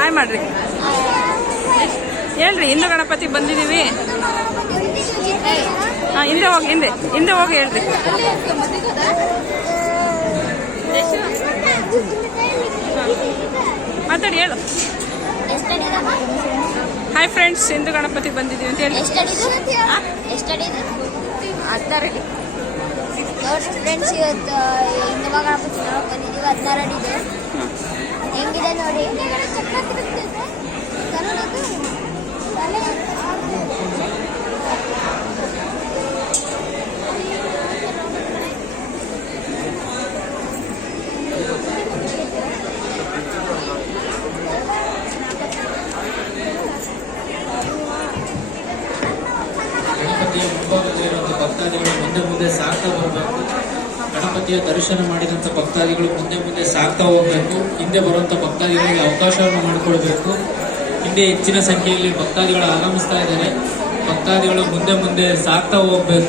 Hi ಮಾಡ್ರಿ. ಹೇಳ್ರಿ, ಹಿಂದೂ ಗಣಪತಿ ಬಂದಿದ್ದೀವಿ. ಹಾಂ, ಹಿಂದೆ ಹೋಗಿ ಹಿಂದೆ ಹೋಗಿ ಹೇಳ್ರಿ. ಮಾತಾಡಿ, ಹೇಳು. ಹಾಯ್ ಫ್ರೆಂಡ್ಸ್, ಹಿಂದೂ ಗಣಪತಿ ಬಂದಿದ್ದೀವಿ ಅಂತ ಹೇಳಿ. ನೋಡಿ ಫ್ರೆಂಡ್ಸ್, ಇವತ್ತು ಹಿಂದೂ ಗಣಪತಿ ನೋಡಕ್ ಬಂದಿದ್ದೀವಿ. 16 ಅಡಿ ಇದೆ. ಹೆಂಗಿದೆ ನೋಡಿ. ಗಣಪತಿಯ ಮುಂಭಾಗದಲ್ಲಿರುವಂತಹ ಭಕ್ತಾದಿಗಳು ಮುಂದೆ ಮುಂದೆ ಸಾಗ್ತಾ ಬರಬೇಕು. ಗಣಪತಿಯ ದರ್ಶನ ಮಾಡಿದಂಥ ಭಕ್ತಾದಿಗಳು ಮುಂದೆ ಮುಂದೆ ಸಾಗ್ತಾ ಹೋಗ್ಬೇಕು. ಹಿಂದೆ ಬರುವಂತ ಭಕ್ತಾದಿಗಳಿಗೆ ಅವಕಾಶವನ್ನು ಮಾಡಿಕೊಳ್ಬೇಕು. ಹಿಂದೆ ಹೆಚ್ಚಿನ ಸಂಖ್ಯೆಯಲ್ಲಿ ಭಕ್ತಾದಿಗಳು ಆಗಮಿಸ್ತಾ ಇದ್ದಾರೆ. ಭಕ್ತಾದಿಗಳು ಮುಂದೆ ಮುಂದೆ ಸಾಗ್ತಾ ಹೋಗ್ಬೇಕು.